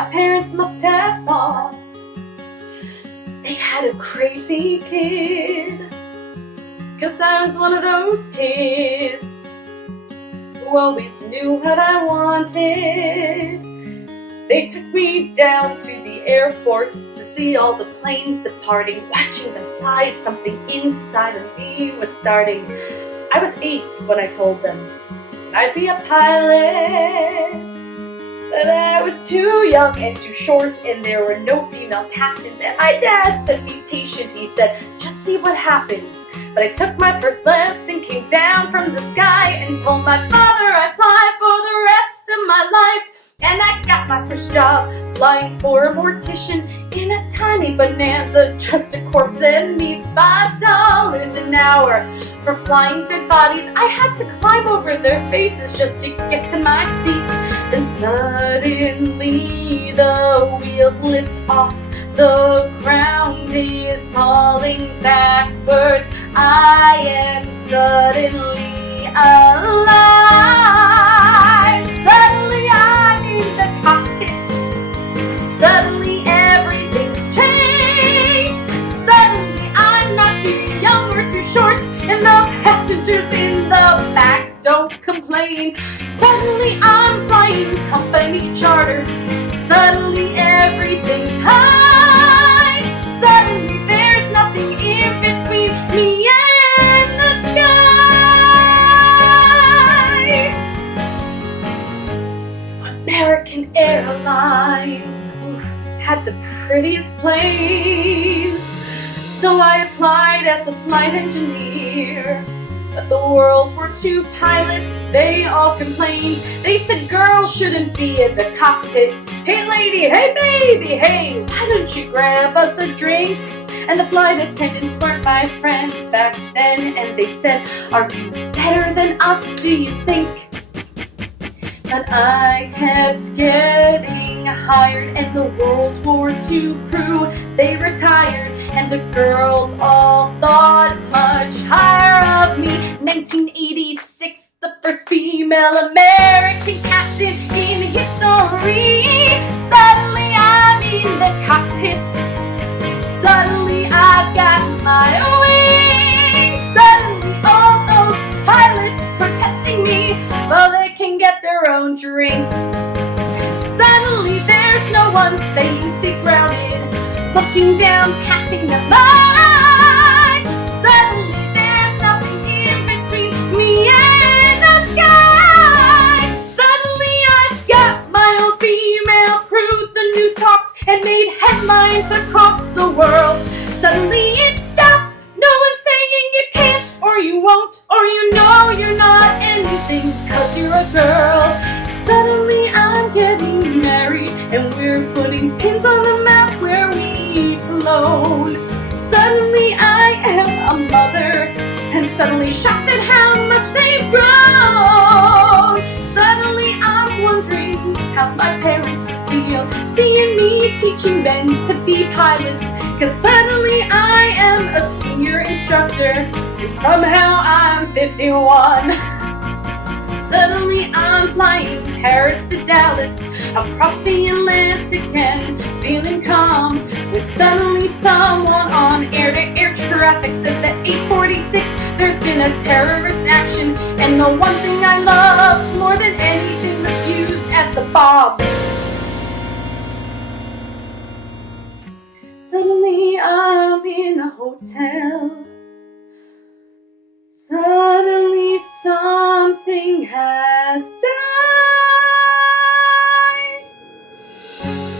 My parents must have thought they had a crazy kid, 'cause I was one of those kids who always knew what I wanted. They took me down to the airport to see all the planes departing, watching them fly. Something inside of me was starting. I was 8 when I told them I'd be a pilot, but I was too young and too short, and there were no female captains. And my dad said, be patient. He said, just see what happens. But I took my first lesson, came down from the sky, and told my father I'd fly for the rest of my life. And I got my first job flying for a mortician in a tiny bonanza, just a corpse and me, $5 an hour for flying dead bodies. I had to climb over their faces just to get to my seat. Then suddenly the wheels lift off, the ground is falling backwards. I am suddenly alive. Suddenly I'm in the cockpit. Suddenly everything's changed. Suddenly I'm not too young or too short, and the passengers in the back don't complain. Suddenly I'm flying company charters. Suddenly everything's high. Suddenly there's nothing in between me and the sky. American Airlines had the prettiest planes, so I applied as a flight engineer. But the World War II pilots, they all complained. They said girls shouldn't be in the cockpit. Hey lady, hey baby, hey, why don't you grab us a drink? And the flight attendants weren't my friends back then, and they said, are you better than us, do you think? But I kept getting hired, and the World War II crew, they retired, and the girls all thought much higher of me. 1986, the first female American captain in history. Suddenly I'm in the cockpit. Suddenly I've got my wings. Suddenly all those pilots protesting me, well, they can get their own drinks. Suddenly there's no one saying stay grounded, looking down, passing them by. Suddenly there's nothing in between me and the sky. Suddenly I've got my own female crew. The news talked and made headlines across the world. Suddenly it stopped. No one saying you can't, or you won't, or you know you're not anything, 'cause you're a girl. Suddenly I'm getting married, and we're putting pins on the map where we've flown. Suddenly I am a mother, and suddenly shocked at how much they've grown. Suddenly I'm wondering how my parents would feel seeing me teaching men to be pilots, 'cause suddenly I am a senior instructor, and somehow I'm 51. Suddenly I'm flying Paris to Dallas, across the Atlantic and feeling calm, when suddenly someone on air-to-air traffic says that 846 there's been a terrorist action, and the one thing I loved more than anything was used as the bomb. Suddenly I'm in a hotel. Suddenly something has died.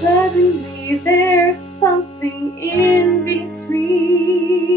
Suddenly there's something in between.